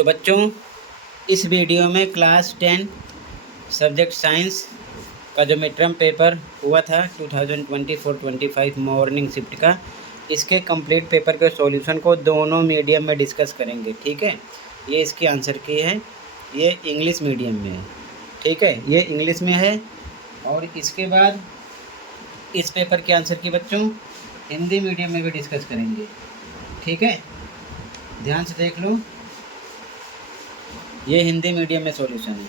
तो बच्चों, इस वीडियो में क्लास 10 सब्जेक्ट साइंस का जो मिड टर्म पेपर हुआ था 2024-25 मॉर्निंग शिफ्ट का, इसके कंप्लीट पेपर के सॉल्यूशन को दोनों मीडियम में डिस्कस करेंगे। ठीक है, ये इसकी आंसर की है, ये इंग्लिश मीडियम में है। ठीक है, ये इंग्लिश में है। और इसके बाद इस पेपर के आंसर की बच्चों हिंदी मीडियम में भी डिस्कस करेंगे। ठीक है, ध्यान से देख लो, ये हिंदी मीडियम में सॉल्यूशन है।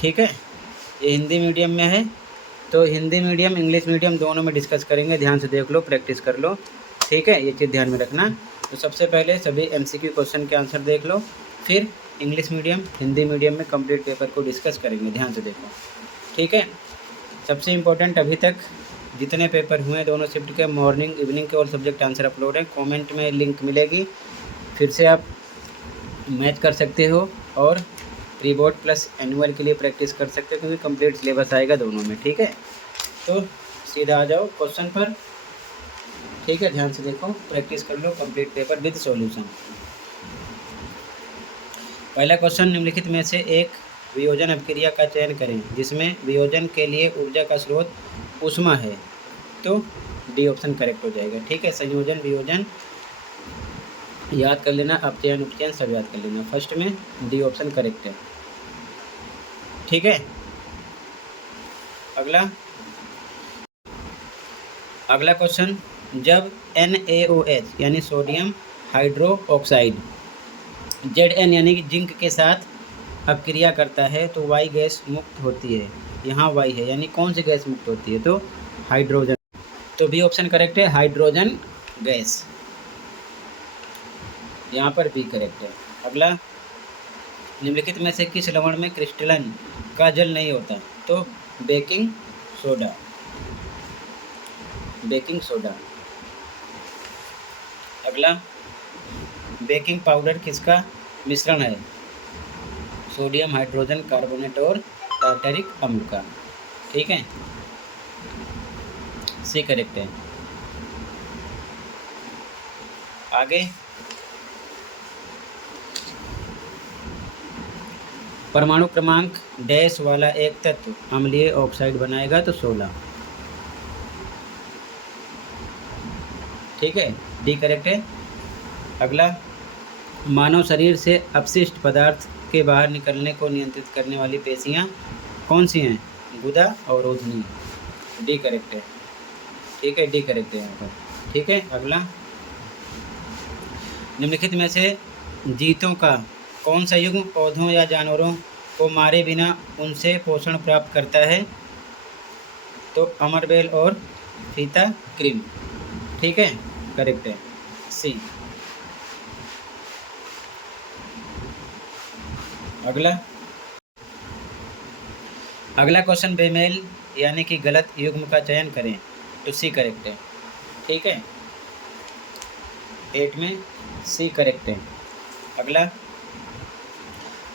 ठीक है, ये हिंदी मीडियम में है, तो हिंदी मीडियम इंग्लिश मीडियम दोनों में डिस्कस करेंगे। ध्यान से देख लो, प्रैक्टिस कर लो। ठीक है, ये चीज़ ध्यान में रखना। तो सबसे पहले सभी MCQ क्वेश्चन के आंसर देख लो, फिर इंग्लिश मीडियम हिंदी मीडियम में कंप्लीट पेपर को डिस्कस करेंगे। ध्यान से देखो। ठीक है, सबसे इम्पोर्टेंट, अभी तक जितने पेपर हुए दोनों शिफ्ट के, मॉर्निंग इवनिंग के और सब्जेक्ट आंसर अपलोड है। कमेंट में लिंक मिलेगी, फिर से आप मैच कर सकते हो और प्री बोर्ड प्लस एनुअल के लिए प्रैक्टिस कर सकते हो, क्योंकि कंप्लीट सिलेबस आएगा दोनों में। ठीक है, तो सीधा आ जाओ क्वेश्चन पर। ठीक है, ध्यान से देखो, प्रैक्टिस कर लो कंप्लीट पेपर विद सॉल्यूशन। पहला क्वेश्चन, निम्नलिखित में से एक वियोजन अभिक्रिया का चयन करें जिसमें वियोजन के लिए ऊर्जा का स्रोत ऊष्मा है। तो डी ऑप्शन करेक्ट हो जाएगा। ठीक है, संयोजन वियोजन याद कर लेना, अपचयन उपचयन सब याद कर लेना। फर्स्ट में डी ऑप्शन करेक्ट है। ठीक है, अगला क्वेश्चन, जब NaOH यानी सोडियम हाइड्रो ऑक्साइड Zn यानी कि जिंक के साथ अपक्रिया करता है तो Y गैस मुक्त होती है। यहाँ Y है, यानी कौन सी गैस मुक्त होती है? तो हाइड्रोजन। तो बी ऑप्शन करेक्ट है, हाइड्रोजन गैस। यहाँ पर बी करेक्ट है। अगला, निम्नलिखित में से किस लवण में क्रिस्टलन का जल नहीं होता? तो बेकिंग सोडा। Baking soda. अगला, बेकिंग पाउडर किसका मिश्रण है? सोडियम हाइड्रोजन कार्बोनेट और टार्टरिक अम्ल का। ठीक है, सी करेक्ट है। आगे, परमाणु क्रमांक डैश वाला एक तत्व अम्लीय ऑक्साइड बनाएगा तो 16। ठीक है, डी करेक्ट है। अगला, मानव शरीर से अपशिष्ट पदार्थ के बाहर निकलने को नियंत्रित करने वाली पेशियां कौन सी हैं? गुदा और रोधनी। डी करेक्ट है। ठीक है, डी करेक्ट है यहाँ पर। ठीक है, अगला, निम्नलिखित में से जीतों का कौन सा युग्म पौधों या जानवरों को मारे बिना उनसे पोषण प्राप्त करता है? तो अमरबेल और फीता क्रीम। ठीक है, करेक्ट है, सी। अगला क्वेश्चन, बेमेल यानी कि गलत युग्म का चयन करें तो सी करेक्ट है। ठीक है, 8 में सी करेक्ट है। अगला,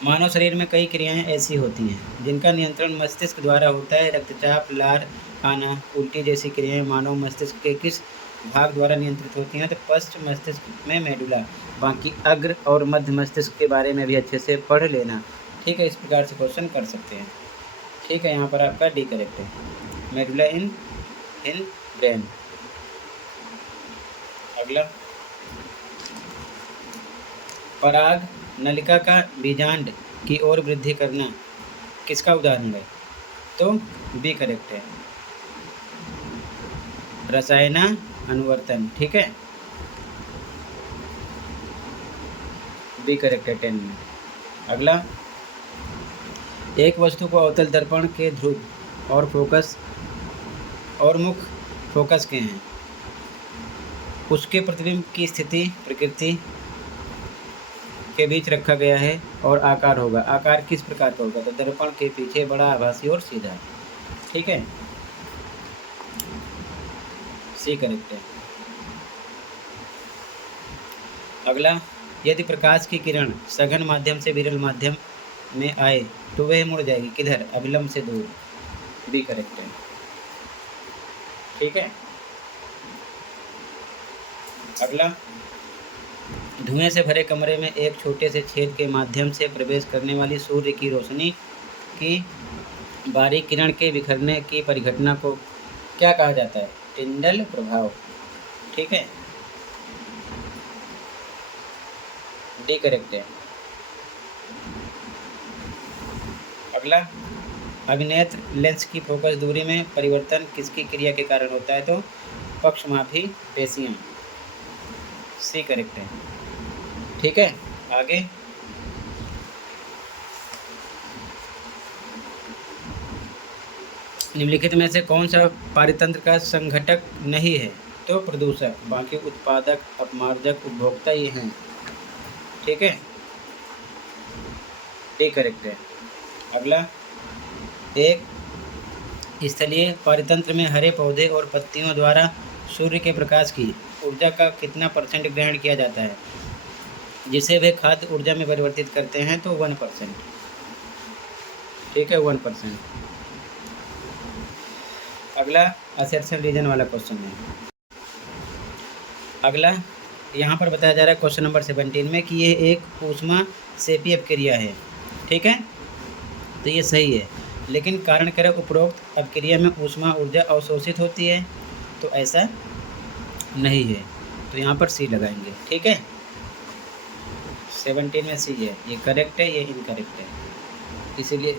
मानव शरीर में कई क्रियाएं ऐसी होती हैं जिनका नियंत्रण मस्तिष्क द्वारा होता है। रक्तचाप, लार आना, उल्टी जैसी क्रियाएं मानव मस्तिष्क के किस भाग द्वारा नियंत्रित होती हैं? तो पश्च मस्तिष्क में मेडुला। बाकी अग्र और मध्य मस्तिष्क के बारे में भी अच्छे से पढ़ लेना। ठीक है, इस प्रकार से क्वेश्चन कर सकते हैं। ठीक है, यहाँ पर आपका डी करेक्ट है, मेडुला इन ब्रेन। अगला, पराग नलिका का बीजांड की ओर वृद्धि करना किसका उदाहरण है? तो बी करेक्ट है, रसायन अनुवर्तन। ठीक है, बी करेक्ट है 10 में। अगला, एक वस्तु को अवतल दर्पण के ध्रुव और फोकस और मुख फोकस के हैं, उसके प्रतिबिंब की स्थिति प्रकृति के बीच रखा गया है और आकार होगा। आकार किस प्रकार का होगा? तो दर्पण के पीछे बड़ा, आभासी और सीधा। ठीक है, सी करेक्ट है। अगला, यदि प्रकाश की किरण सघन माध्यम से विरल माध्यम में आए तो वह मुड़ जाएगी किधर? अभिलंब से दूर। बी करेक्ट है। ठीक है, अगला, धुएं से भरे कमरे में एक छोटे से छेद के माध्यम से प्रवेश करने वाली सूर्य की रोशनी की बारीक किरण के बिखरने की परिघटना को क्या कहा जाता है? टिंडल प्रभाव। ठीक है, डी करेक्ट है। अगला, अभिनेत्र लेंस की फोकस दूरी में परिवर्तन किसकी क्रिया के कारण होता है? तो पक्षमापी पेशियां। सी करेक्ट है। ठीक है, आगे निम्नलिखित में से कौन सा पारितंत्र का संघटक नहीं है? तो प्रदूषक, बाकी उत्पादक, अपमार्जक, उपभोक्ता ये हैं। ठीक है, डी करेक्ट है। अगला, एक स्थलीय पारितंत्र में हरे पौधे और पत्तियों द्वारा सूर्य के प्रकाश की ऊर्जा का कितना % ग्रहण किया जाता है, जिसे वे खाद्य ऊर्जा में परिवर्तित करते हैं? तो 1%। ठीक है, 1%। अगला असर्शन रीजन वाला क्वेश्चन है। अगला यहाँ पर बताया जा रहा है क्वेश्चन नंबर 17 में कि ये एक ऊष्मा सेपी अपक्रिया है। ठीक है, तो ये सही है, लेकिन कारण कारक उपरोक्त अपक्रिया में ऊष्मा ऊर्जा अवशोषित होती है, तो ऐसा नहीं है, तो यहाँ पर सी लगाएंगे। ठीक है, 17 में सी है, ये करेक्ट है, ये इनकरेक्ट है, इसीलिए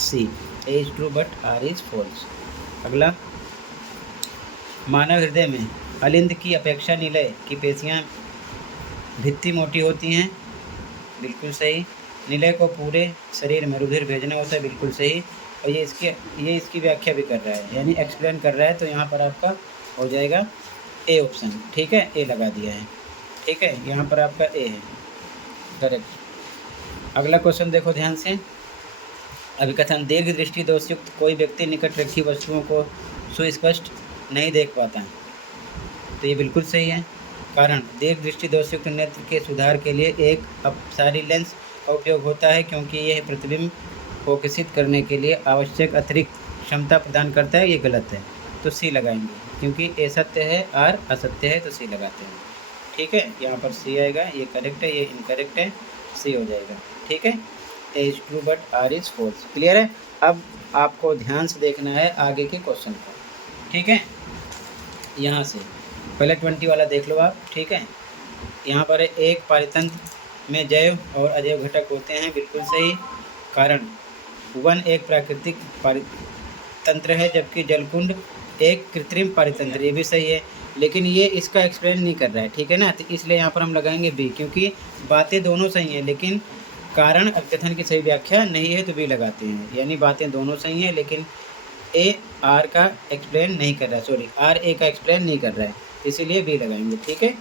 C. A is true but R is false. अगला, मानव हृदय में अलिंद की अपेक्षा निलय की पेशियां भित्ति मोटी होती हैं, बिल्कुल सही। निलय को पूरे शरीर में रुधिर भेजना होता है, बिल्कुल सही। और ये इसकी व्याख्या भी कर रहा है, यानी एक्सप्लेन कर रहा है, तो यहाँ पर आपका हो जाएगा ए ऑप्शन। ठीक है, ए लगा दिया है। ठीक है, यहाँ पर आपका ए है, करेक्ट। अगला क्वेश्चन देखो ध्यान से। अभिकथन, दीर्घ दृष्टि दोषयुक्त कोई व्यक्ति निकट रखी वस्तुओं को सुस्पष्ट नहीं देख पाता है, तो ये बिल्कुल सही है। कारण, दीर्घ दृष्टि दोषयुक्त नेत्र के सुधार के लिए एक अपसारी लेंस का उपयोग होता है, क्योंकि यह प्रतिबिंब फोकसित करने के लिए आवश्यक अतिरिक्त क्षमता प्रदान करता है। ये गलत है, तो सी लगाएंगे, क्योंकि ए सत्य है, आर असत्य है, तो सी लगाते हैं। ठीक है, यहाँ पर सी आएगा, ये करेक्ट है, ये इनकरेक्ट है, सी हो जाएगा। ठीक है, A is true but R is false. Clear है? अब आपको ध्यान से देखना है आगे के क्वेश्चन को। ठीक है, यहाँ से पहले 20 वाला देख लो आप। ठीक है, यहाँ पर एक पारितंत्र में जैव और अजैव घटक होते हैं, बिल्कुल सही। कारण, वन एक प्राकृतिक पारितंत्र है, जबकि जलकुंड एक कृत्रिम पारितंत्र, ये भी सही है, लेकिन ये इसका एक्सप्लेन नहीं कर रहा है। ठीक है ना, तो इसलिए यहाँ पर हम लगाएंगे बी, क्योंकि बातें दोनों सही हैं, लेकिन कारण अभिकथन की सही व्याख्या नहीं है, तो बी लगाते हैं। यानी बातें दोनों सही हैं, लेकिन ए आर का एक्सप्लेन नहीं कर रहा है, सॉरी, आर ए का एक्सप्लेन नहीं कर रहा है, इसीलिए बी लगाएंगे। ठीक है,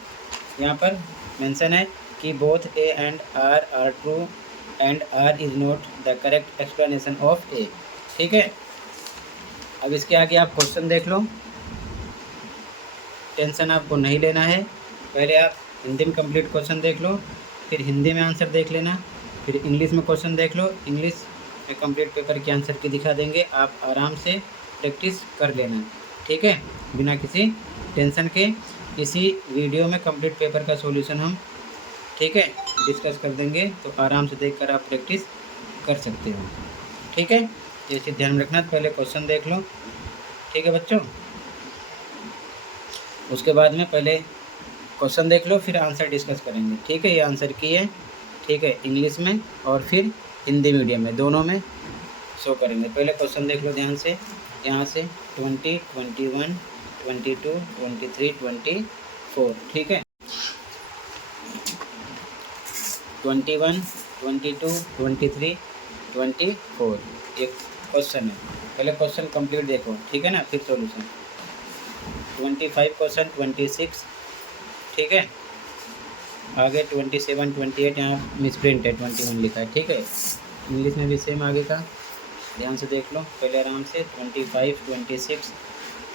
यहाँ पर मेंशन है कि both A and R are true and R is not the correct explanation of A. ठीक है, अब इसके आगे आप क्वेश्चन देख लो, टेंशन आपको नहीं लेना है। पहले आप हिंदी में कंप्लीट क्वेश्चन देख लो, फिर हिंदी में आंसर देख लेना, फिर इंग्लिश में क्वेश्चन देख लो, इंग्लिश में कंप्लीट पेपर के आंसर की दिखा देंगे, आप आराम से प्रैक्टिस कर लेना। ठीक है, बिना किसी टेंशन के। इसी वीडियो में कंप्लीट पेपर का सॉल्यूशन हम, ठीक है, डिस्कस कर देंगे, तो आराम से देखकर आप प्रैक्टिस कर सकते हो। ठीक है, ये चीज़ ध्यान में रखना, पहले क्वेश्चन देख लो। ठीक है बच्चों, उसके बाद में पहले क्वेश्चन देख लो, फिर आंसर डिस्कस करेंगे। ठीक है, ये आंसर की है। ठीक है, इंग्लिश में और फिर हिंदी मीडियम में, दोनों में शो करेंगे। पहले क्वेश्चन देख लो ध्यान से, यहाँ से 20, 21, 22, 23, 24। ठीक है, 21, 22, 23, 24 एक क्वेश्चन है। पहले क्वेश्चन कंप्लीट देखो, ठीक है ना, फिर सॉल्यूशन। 25 क्वेश्चन, 26। ठीक है, आगे 27, 28 यहाँ मिसप्रिंट है, 21 लिखा है। ठीक है, इंग्लिश में भी सेम आगे का ध्यान से देख लो, पहले आराम से। 25, 26,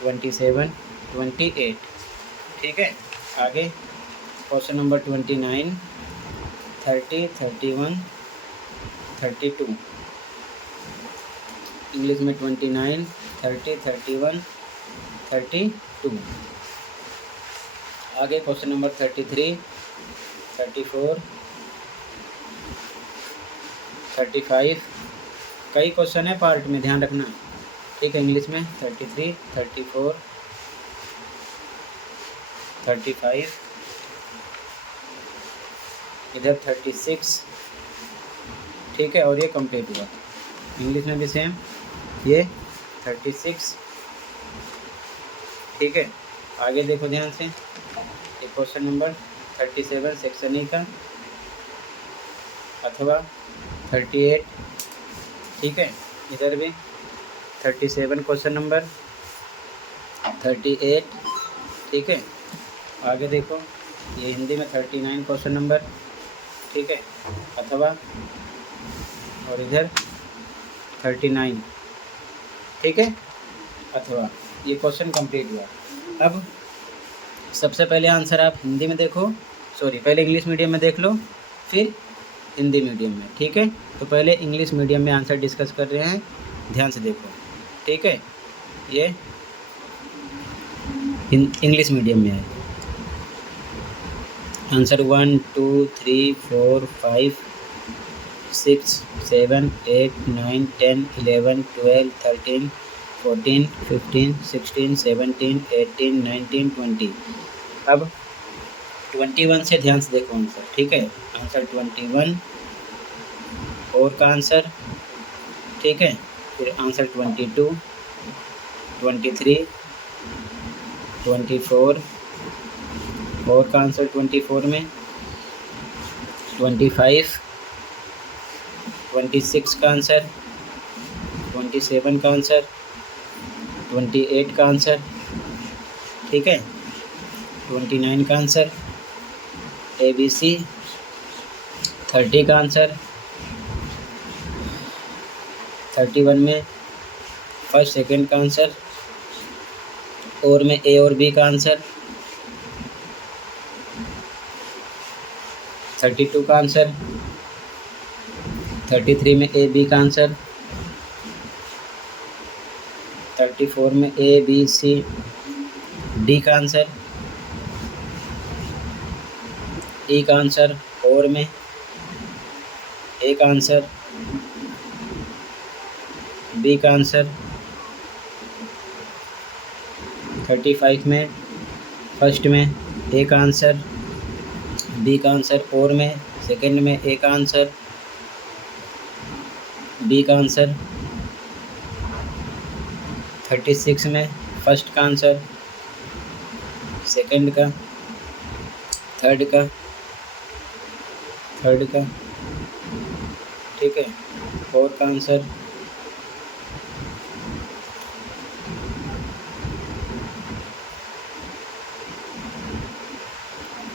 27, 28। ठीक है, आगे क्वेश्चन नंबर 29, 30, 31, 32। इंग्लिश में 29, 30, 31, 32। आगे क्वेश्चन नंबर 33, 34, 35, कई क्वेश्चन है पार्ट में, ध्यान रखना, ठीक है। इंग्लिश में 33, 34, 35, इधर 36, ठीक है। और ये कंप्लीट हुआ। इंग्लिश में भी सेम, ये 36, ठीक है। आगे देखो ध्यान से, ये क्वेश्चन नंबर 37 सेक्शन ई का, अथवा 38, ठीक है। इधर भी 37 क्वेश्चन नंबर 38, ठीक है। आगे देखो, ये हिंदी में 39 क्वेश्चन नंबर, ठीक है, अथवा, और इधर 39, ठीक है, अथवा। ये क्वेश्चन कंप्लीट हुआ। अब सबसे पहले आंसर आप हिंदी में देखो, सॉरी, पहले इंग्लिश मीडियम में देख लो, फिर हिंदी मीडियम में, ठीक है। तो पहले इंग्लिश मीडियम में आंसर डिस्कस कर रहे हैं, ध्यान से देखो, ठीक है। ये इंग्लिश मीडियम में है। आंसर 1, 2, 3, 4, 5, 6, 7, 8, 9, 10, 11, 12, 13, 14, 15, 16, 17, 18, 19, 20। अब 21 से ध्यान से देखो आंसर, ठीक है। आंसर 21 और का आंसर, ठीक है। फिर आंसर 22, 23, 24 और का आंसर 24 में 25, 26 का आंसर, 27 का आंसर, 28 का आंसर, ठीक है। 29 का आंसर ABC, 30 का आंसर, 31 में फर्स्ट सेकंड का आंसर, और में A और B का आंसर, 32 का आंसर, 33 में A B का आंसर, 34 में A B C D का आंसर, E का आंसर, और में A का आंसर, B का आंसर, 35 में फर्स्ट में A का आंसर, B का आंसर, और में सेकंड में A का आंसर, B का आंसर, 36 में फर्स्ट का आंसर, सेकंड का, थर्ड का, ठीक है, फोर्थ का आंसर,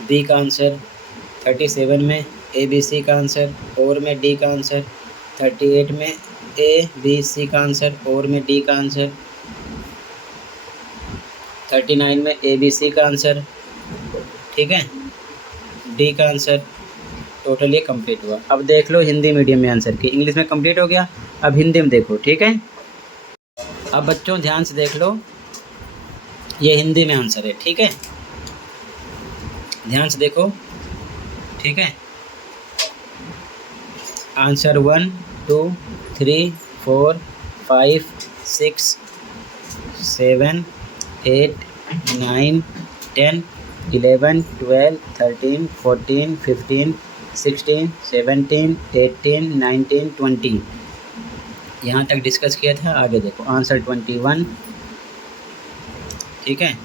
बी का आंसर, 37 में ABC का आंसर, और में D का आंसर, 38 में ABC का आंसर, और में D का आंसर, 39 में ABC का आंसर, ठीक है, D का आंसर। टोटल ये कंप्लीट हुआ। अब देख लो हिंदी मीडियम में आंसर की, इंग्लिश में कंप्लीट हो गया, अब हिंदी में देखो, ठीक है। अब बच्चों ध्यान से देख लो, ये हिंदी में आंसर है, ठीक है, ध्यान से देखो, ठीक है। आंसर 1, 2, 3, 4, 5, 6, 7, 8, 9, 10, 11, 12, 13, 14, 15, 16, 17, 18, 19, 20। यहाँ तक डिस्कस किया था। आगे देखो आंसर 21, ठीक है।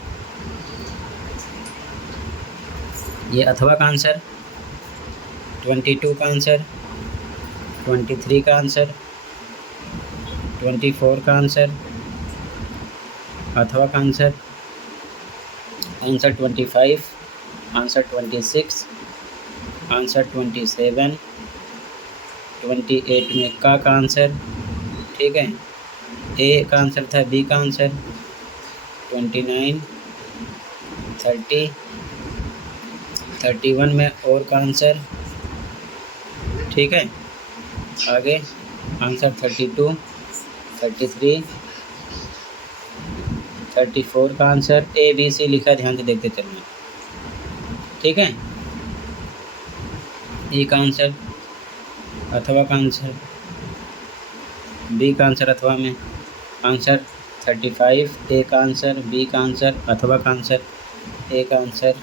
ये अथवा का आंसर, 22 का आंसर, 23 का आंसर, 24 का आंसर, अथवा का आंसर, आंसर 25, आंसर 26, आंसर 27, 28 में का आंसर, ठीक है। ए का आंसर था, बी का आंसर, 29, 30, 31 में और का आंसर, ठीक है। आगे आंसर 32, 33, 34 का आंसर, ABC लिखा, ध्यान से देखते चलना, ठीक है। ए का आंसर अथवा का आंसर, बी का आंसर अथवा में आंसर 35, ए का आंसर, बी का आंसर अथवा का आंसर, ए का आंसर,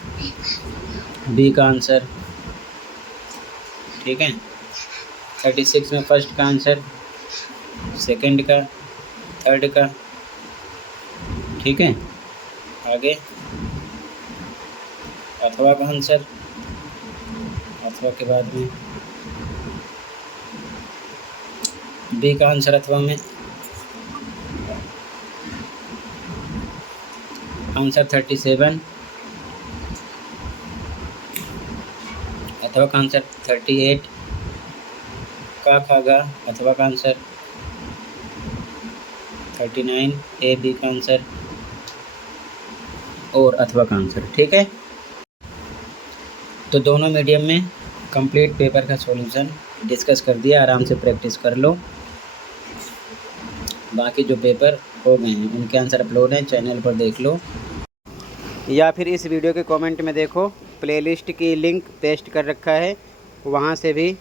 बी का आंसर, ठीक है। 36 में फर्स्ट का आंसर, सेकंड का, थर्ड का, ठीक है। आगे अथवा का आंसर, अथवा के बाद में बी का आंसर अथवा में आंसर 37, अथवा का आंसर 38, का खागा अथवा का आंसर 39, ए बी का आंसर और अथवा का आंसर, ठीक है। तो दोनों मीडियम में कंप्लीट पेपर का सॉल्यूशन डिस्कस कर दिया, आराम से प्रैक्टिस कर लो। बाकी जो पेपर हो गए हैं उनके आंसर अपलोड हैं, चैनल पर देख लो या फिर इस वीडियो के कमेंट में देखो, प्लेलिस्ट की लिंक पेस्ट कर रखा है, वहाँ से भी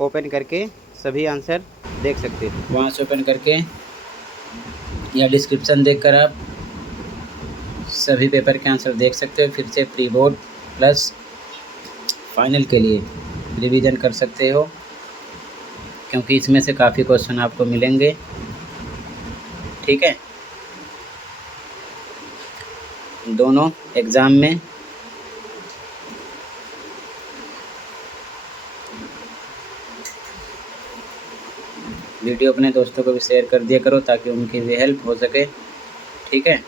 ओपन करके सभी आंसर देख सकते हो। वहाँ से ओपन करके या डिस्क्रिप्शन देखकर आप सभी पेपर के आंसर देख सकते हो। फिर से प्री बोर्ड प्लस फाइनल के लिए रिवीजन कर सकते हो, क्योंकि इसमें से काफ़ी क्वेश्चन आपको मिलेंगे, ठीक है। दोनों एग्ज़ाम में वीडियो अपने दोस्तों को भी शेयर कर दिया करो ताकि उनकी भी हेल्प हो सके, ठीक है।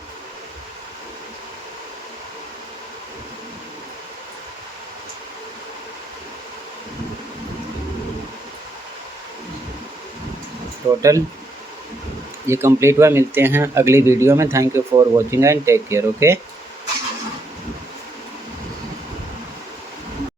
टोटल ये कंप्लीट हुआ। मिलते हैं अगली वीडियो में। Thank you for watching and take care. Okay.